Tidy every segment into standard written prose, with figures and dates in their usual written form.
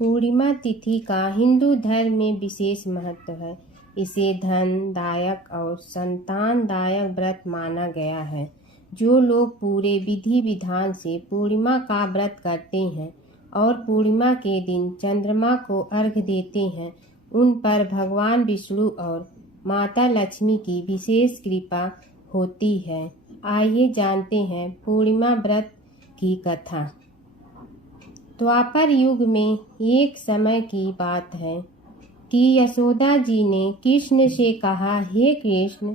पूर्णिमा तिथि का हिंदू धर्म में विशेष महत्व है। इसे धनदायक और संतानदायक व्रत माना गया है। जो लोग पूरे विधि विधान से पूर्णिमा का व्रत करते हैं और पूर्णिमा के दिन चंद्रमा को अर्घ्य देते हैं, उन पर भगवान विष्णु और माता लक्ष्मी की विशेष कृपा होती है। आइए जानते हैं पूर्णिमा व्रत की कथा। द्वापर युग में एक समय की बात है कि यशोदा जी ने कृष्ण से कहा, हे कृष्ण,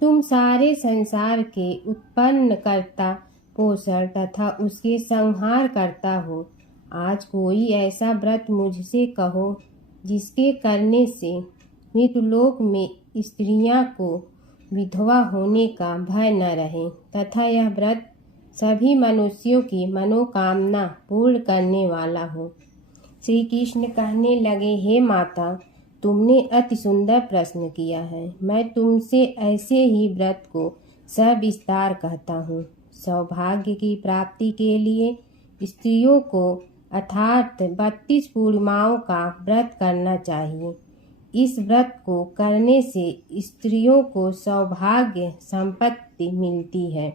तुम सारे संसार के उत्पन्न करता, पोषण तथा उसके संहार करता हो। आज कोई ऐसा व्रत मुझसे कहो जिसके करने से मृतलोक में स्त्रियां को विधवा होने का भय न रहे तथा यह व्रत सभी मनुष्यों की मनोकामना पूर्ण करने वाला हो। श्री कृष्ण कहने लगे, हे माता, तुमने अति सुंदर प्रश्न किया है। मैं तुमसे ऐसे ही व्रत को सविस्तार कहता हूँ। सौभाग्य की प्राप्ति के लिए स्त्रियों को अर्थात 32 पूर्णिमाओं का व्रत करना चाहिए। इस व्रत को करने से स्त्रियों को सौभाग्य संपत्ति मिलती है।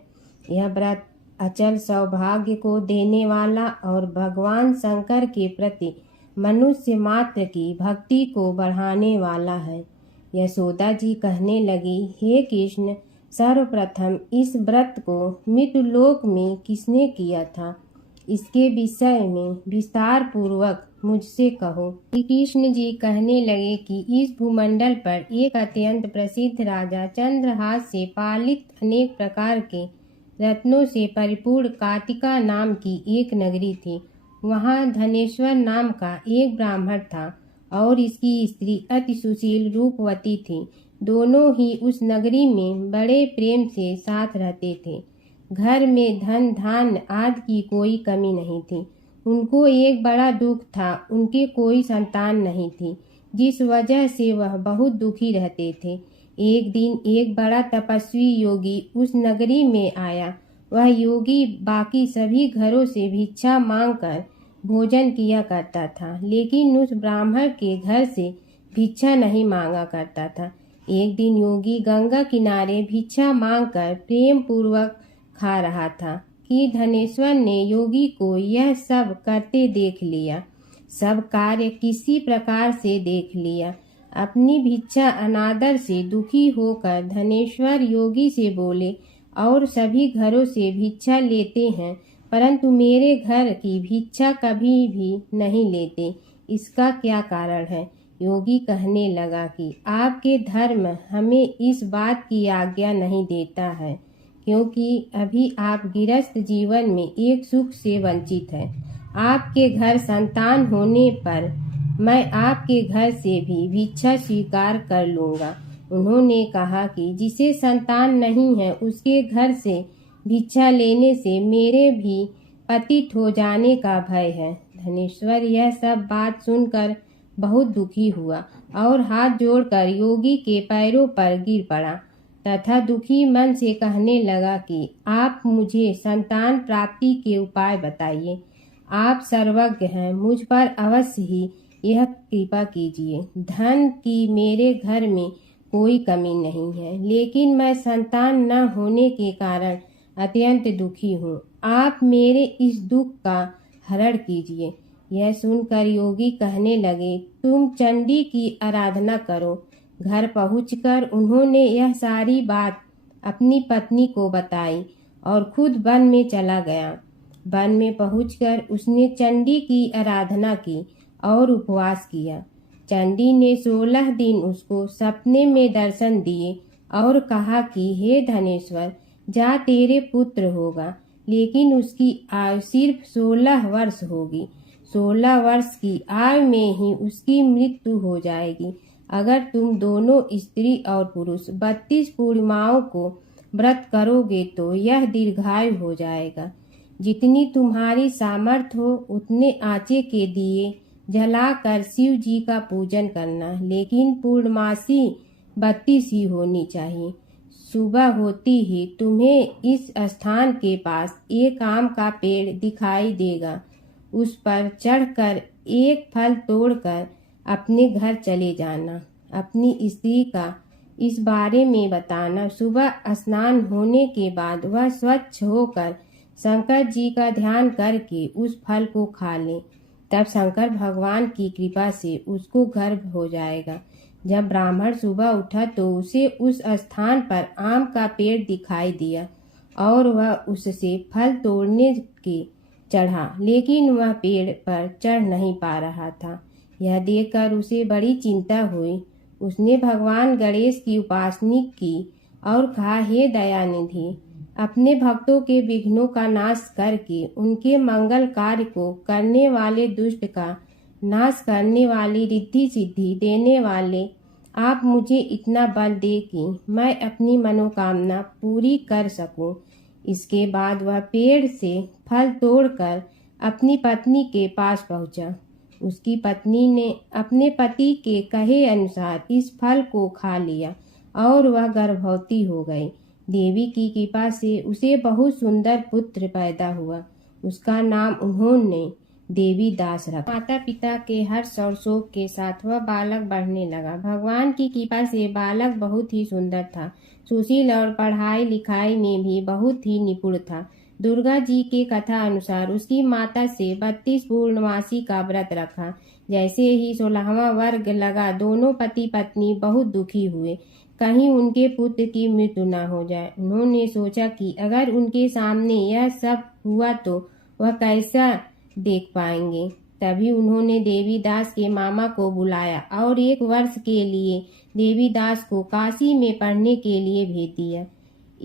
यह व्रत अचल सौभाग्य को देने वाला और भगवान शंकर के प्रति मनुष्य मात्र की भक्ति को बढ़ाने वाला है। यशोदा जी कहने लगी, हे कृष्ण, सर्वप्रथम इस व्रत को मृतलोक में किसने किया था, इसके विषय में विस्तार पूर्वक मुझसे कहो। श्री कृष्ण जी कहने लगे कि इस भूमंडल पर एक अत्यंत प्रसिद्ध राजा चंद्रहास से पालित अनेक प्रकार के रत्नों से परिपूर्ण कातिका नाम की एक नगरी थी। वहाँ धनेश्वर नाम का एक ब्राह्मण था और इसकी स्त्री अति सुशील रूपवती थी। दोनों ही उस नगरी में बड़े प्रेम से साथ रहते थे। घर में धन धान्य आदि की कोई कमी नहीं थी। उनको एक बड़ा दुख था, उनके कोई संतान नहीं थी, जिस वजह से वह बहुत दुखी रहते थे। एक दिन एक बड़ा तपस्वी योगी उस नगरी में आया। वह योगी बाकी सभी घरों से भिक्षा मांगकर भोजन किया करता था, लेकिन उस ब्राह्मण के घर से भिक्षा नहीं मांगा करता था। एक दिन योगी गंगा किनारे भिक्षा मांगकर प्रेम पूर्वक खा रहा था कि धनेश्वर ने योगी को यह सब करते देख लिया। सब कार्य किसी प्रकार से देख लिया। अपनी भिक्षा अनादर से दुखी होकर धनेश्वर योगी से बोले, और सभी घरों से भिक्षा लेते हैं, परंतु मेरे घर की भिक्षा कभी भी नहीं लेते, इसका क्या कारण है? योगी कहने लगा कि आपके धर्म हमें इस बात की आज्ञा नहीं देता है, क्योंकि अभी आप गृहस्थ जीवन में एक सुख से वंचित हैं। आपके घर संतान होने पर मैं आपके घर से भी भिक्षा स्वीकार कर लूँगा। उन्होंने कहा कि जिसे संतान नहीं है उसके घर से भिक्षा लेने से मेरे भी पतित हो जाने का भय है। धनेश्वर यह सब बात सुनकर बहुत दुखी हुआ और हाथ जोड़कर योगी के पैरों पर गिर पड़ा तथा दुखी मन से कहने लगा कि आप मुझे संतान प्राप्ति के उपाय बताइए। आप सर्वज्ञ हैं, मुझ पर अवश्य ही यह कृपा कीजिए। धन की मेरे घर में कोई कमी नहीं है, लेकिन मैं संतान न होने के कारण अत्यंत दुखी हूँ। आप मेरे इस दुख का हरण कीजिए। यह सुनकर योगी कहने लगे, तुम चंडी की आराधना करो। घर पहुंचकर उन्होंने यह सारी बात अपनी पत्नी को बताई और खुद वन में चला गया। वन में पहुंचकर उसने चंडी की आराधना की और उपवास किया। चंडी ने 16 दिन उसको सपने में दर्शन दिए और कहा कि हे धनेश्वर, जा तेरे पुत्र होगा, लेकिन उसकी आयु सिर्फ 16 वर्ष होगी। 16 वर्ष की आयु में ही उसकी मृत्यु हो जाएगी। अगर तुम दोनों स्त्री और पुरुष 32 पूर्णिमाओं को व्रत करोगे तो यह दीर्घायु हो जाएगा। जितनी तुम्हारी सामर्थ्य हो उतने आँचे के दिए जलाकर शिव जी का पूजन करना, लेकिन पूर्णमासी 32 ही होनी चाहिए। सुबह होती ही तुम्हें इस स्थान के पास एक आम का पेड़ दिखाई देगा। उस पर चढ़कर एक फल तोड़कर अपने घर चले जाना। अपनी स्त्री का इस बारे में बताना। सुबह स्नान होने के बाद वह स्वच्छ होकर शंकर जी का ध्यान करके उस फल को खा ले। तब शंकर भगवान की कृपा से उसको गर्भ हो जाएगा। जब ब्राह्मण सुबह उठा तो उसे उस स्थान पर आम का पेड़ दिखाई दिया और वह उससे फल तोड़ने के चढ़ा, लेकिन वह पेड़ पर चढ़ नहीं पा रहा था। यह देखकर उसे बड़ी चिंता हुई। उसने भगवान गणेश की उपासना की और कहा, हे दयानिधि, अपने भक्तों के विघ्नों का नाश करके उनके मंगल कार्य को करने वाले, दुष्ट का नाश करने वाली, रिद्धि सिद्धि देने वाले, आप मुझे इतना बल दे कि मैं अपनी मनोकामना पूरी कर सकूं। इसके बाद वह पेड़ से फल तोड़कर अपनी पत्नी के पास पहुंचा। उसकी पत्नी ने अपने पति के कहे अनुसार इस फल को खा लिया और वह गर्भवती हो गई। देवी की कृपा से उसे बहुत सुंदर पुत्र पैदा हुआ। उसका नाम उन्होंने देवी दास रखा। माता पिता के हर्ष और शोक के साथ वह बालक बढ़ने लगा। भगवान की कृपा से बालक बहुत ही सुंदर था, सुशील और पढ़ाई लिखाई में भी बहुत ही निपुण था। दुर्गा जी के कथा अनुसार उसकी माता से 32 पूर्णमासी का व्रत रखा। जैसे ही 16वां वर्ग लगा, दोनों पति पत्नी बहुत दुखी हुए, कहीं उनके पुत्र की मृत्यु न हो जाए। उन्होंने सोचा कि अगर उनके सामने यह सब हुआ तो वह कैसा देख पाएंगे। तभी उन्होंने देवीदास के मामा को बुलाया और 1 वर्ष के लिए देवीदास को काशी में पढ़ने के लिए भेज दिया।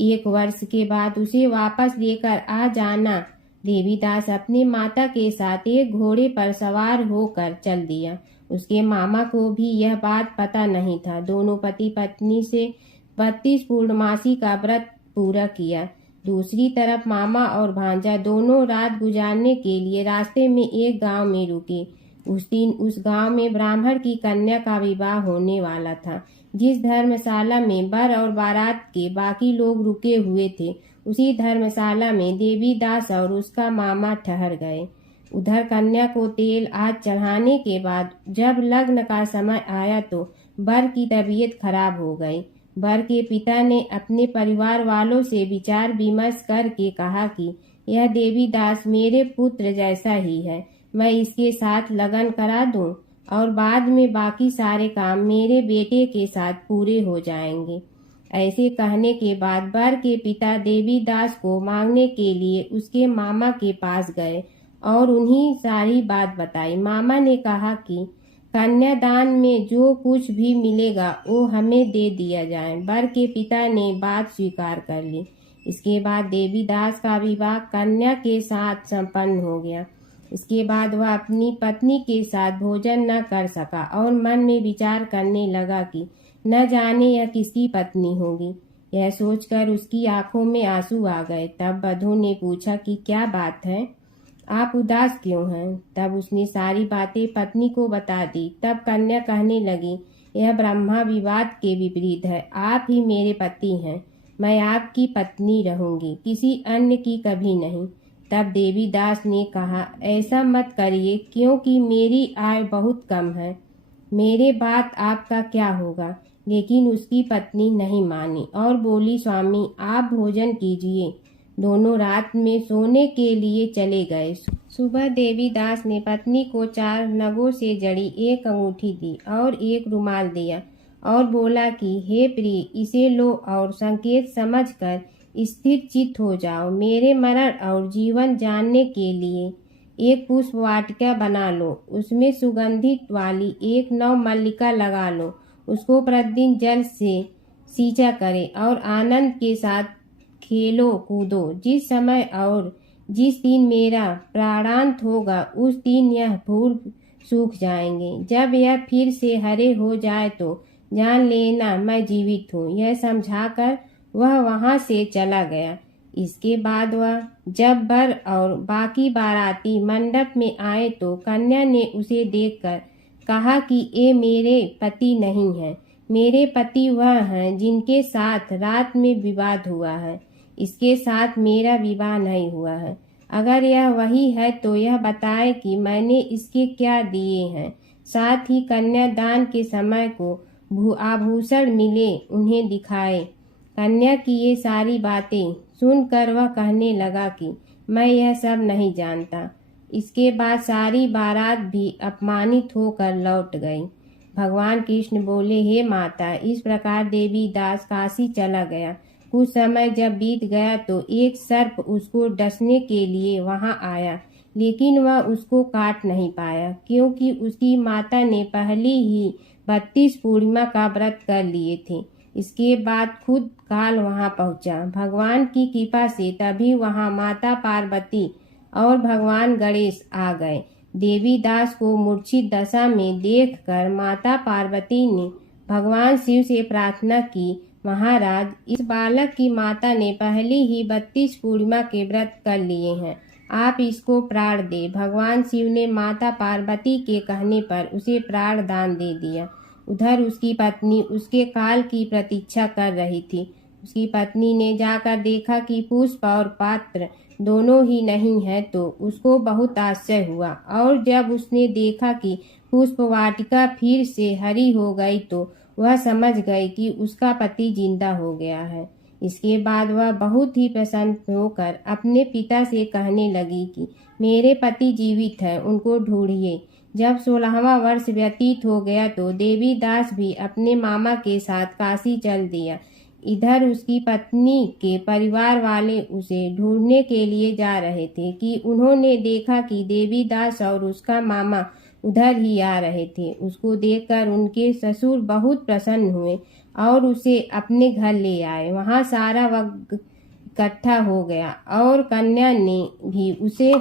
1 वर्ष के बाद उसे वापस लेकर आ जाना। देवीदास अपने माता के साथ एक घोड़े पर सवार होकर चल दिया। उसके मामा को भी यह बात पता नहीं था। दोनों पति पत्नी से 32 पूर्णमासी का व्रत पूरा किया। दूसरी तरफ मामा और भांजा दोनों रात गुजारने के लिए रास्ते में एक गांव में रुके। उस दिन उस गांव में ब्राह्मण की कन्या का विवाह होने वाला था। जिस धर्मशाला में वर और बारात के बाकी लोग रुके हुए थे, उसी धर्मशाला में देवीदास और उसका मामा ठहर गए। उधर कन्या को तेल आज चढ़ाने के बाद जब लग्न का समय आया तो वर की तबीयत खराब हो गई। वर के पिता ने अपने परिवार वालों से विचार विमर्श करके कहा कि यह देवीदास मेरे पुत्र जैसा ही है, मैं इसके साथ लगन करा दूं और बाद में बाकी सारे काम मेरे बेटे के साथ पूरे हो जाएंगे। ऐसे कहने के बाद वर के पिता देवीदास को मांगने के लिए उसके मामा के पास गए और उन्हीं सारी बात बताई। मामा ने कहा कि कन्यादान में जो कुछ भी मिलेगा वो हमें दे दिया जाए। वर के पिता ने बात स्वीकार कर ली। इसके बाद देवीदास का विवाह कन्या के साथ संपन्न हो गया। इसके बाद वह अपनी पत्नी के साथ भोजन न कर सका और मन में विचार करने लगा कि न जाने यह किसकी पत्नी होगी। यह सोचकर उसकी आंखों में आंसू आ गए। तब वधू ने पूछा कि क्या बात है, आप उदास क्यों हैं? तब उसने सारी बातें पत्नी को बता दी। तब कन्या कहने लगी, यह ब्रह्मा विवाद के विपरीत है। आप ही मेरे पति हैं, मैं आपकी पत्नी रहूंगी, किसी अन्य की कभी नहीं। तब देवीदास ने कहा, ऐसा मत करिए, क्योंकि मेरी आय बहुत कम है, मेरे बाद आपका क्या होगा। लेकिन उसकी पत्नी नहीं मानी और बोली, स्वामी आप भोजन कीजिए। दोनों रात में सोने के लिए चले गए। सुबह देवीदास ने पत्नी को 4 नगों से जड़ी एक अंगूठी दी और एक रुमाल दिया और बोला कि हे प्रिय, इसे लो और संकेत समझकर स्थिर चित्त हो जाओ। मेरे मरण और जीवन जानने के लिए एक पुष्प वाटिका बना लो, उसमें सुगंधित वाली एक नव मल्लिका लगा लो, उसको प्रतिदिन जल से सींचा करे और आनंद के साथ खेलो कूदो। जिस समय और जिस दिन मेरा प्राणांत होगा उस दिन यह फूल सूख जाएंगे। जब यह फिर से हरे हो जाए तो जान लेना मैं जीवित हूँ। यह समझाकर वह वहां से चला गया। इसके बाद वह जब वर और बाकी बाराती मंडप में आए तो कन्या ने उसे देखकर कहा कि ये मेरे पति नहीं है, मेरे पति वह हैं जिनके साथ रात में विवाद हुआ है, इसके साथ मेरा विवाह नहीं हुआ है। अगर यह वही है तो यह बताए कि मैंने इसके क्या दिए हैं। साथ ही कन्यादान के समय को आभूषण मिले उन्हें दिखाए। कन्या की ये सारी बातें सुनकर वह कहने लगा कि मैं यह सब नहीं जानता। इसके बाद सारी बारात भी अपमानित होकर लौट गई। भगवान कृष्ण बोले, हे माता, इस प्रकार देवी दास काशी चला गया। कुछ समय जब बीत गया तो एक सर्प उसको डसने के लिए वहां आया, लेकिन वह उसको काट नहीं पाया, क्योंकि उसकी माता ने पहले ही 32 पूर्णिमा का व्रत कर लिए थे। इसके बाद खुद काल वहां पहुंचा। भगवान की कृपा से तभी वहां माता पार्वती और भगवान गणेश आ गए। देवी दास को मूर्छित दशा में देखकर माता पार्वती ने भगवान शिव से प्रार्थना की, महाराज, इस बालक की माता ने पहले ही 32 पूर्णिमा के व्रत कर लिए हैं, आप इसको प्राण दे। भगवान शिव ने माता पार्वती के कहने पर उसे प्राण दान दे दिया। उधर उसकी पत्नी उसके काल की प्रतीक्षा कर रही थी। उसकी पत्नी ने जाकर देखा कि पुष्प और पात्र दोनों ही नहीं है तो उसको बहुत आश्चर्य हुआ, और जब उसने देखा कि पुष्प वाटिका फिर से हरी हो गई तो वह समझ गई कि उसका पति जिंदा हो गया है। इसके बाद वह बहुत ही प्रसन्न होकर अपने पिता से कहने लगी कि मेरे पति जीवित हैं, उनको ढूंढिए। जब 16वां वर्ष व्यतीत हो गया तो देवी दास भी अपने मामा के साथ काशी चल दिया। इधर उसकी पत्नी के परिवार वाले उसे ढूंढने के लिए जा रहे थे कि उन्होंने देखा कि देवी दास और उसका मामा उधर ही आ रहे थे। उसको देखकर उनके ससुर बहुत प्रसन्न हुए और उसे अपने घर ले आए। वहां सारा वक्त इकट्ठा हो गया और कन्या ने भी उसे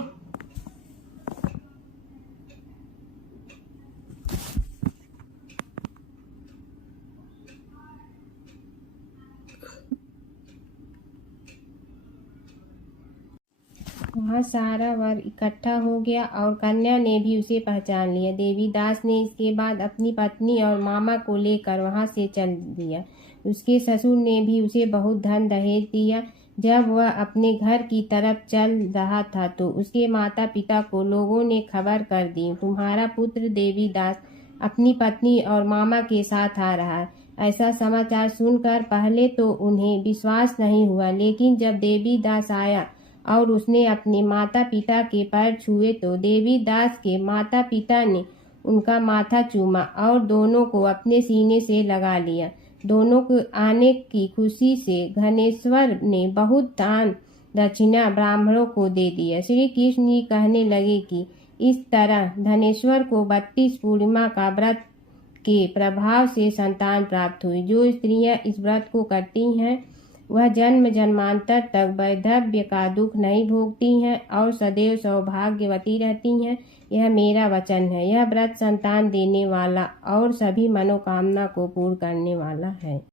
पहचान लिया। देवी दास ने इसके बाद अपनी पत्नी और मामा को लेकर वहां से चल दिया। उसके ससुर ने भी उसे बहुत धन दहेज दिया। जब वह अपने घर की तरफ चल रहा था तो उसके माता पिता को लोगों ने खबर कर दी, तुम्हारा पुत्र देवी दास अपनी पत्नी और मामा के साथ आ रहा है। ऐसा समाचार सुनकर पहले तो उन्हें विश्वास नहीं हुआ, लेकिन जब देवी दास आया और उसने अपने माता पिता के पैर छुए तो देवी दास के माता पिता ने उनका माथा चूमा और दोनों को अपने सीने से लगा लिया। दोनों को आने की खुशी से घनेश्वर ने बहुत दान दक्षिणा ब्राह्मणों को दे दिया। श्री कृष्ण जी कहने लगे कि इस तरह धनेश्वर को 32 पूर्णिमा का व्रत के प्रभाव से संतान प्राप्त हुई। जो स्त्रियां इस व्रत को करती हैं वह जन्म जन्मांतर तक वैधव्य का दुख नहीं भोगती हैं और सदैव सौभाग्यवती रहती हैं। यह मेरा वचन है। यह व्रत संतान देने वाला और सभी मनोकामना को पूर्ण करने वाला है।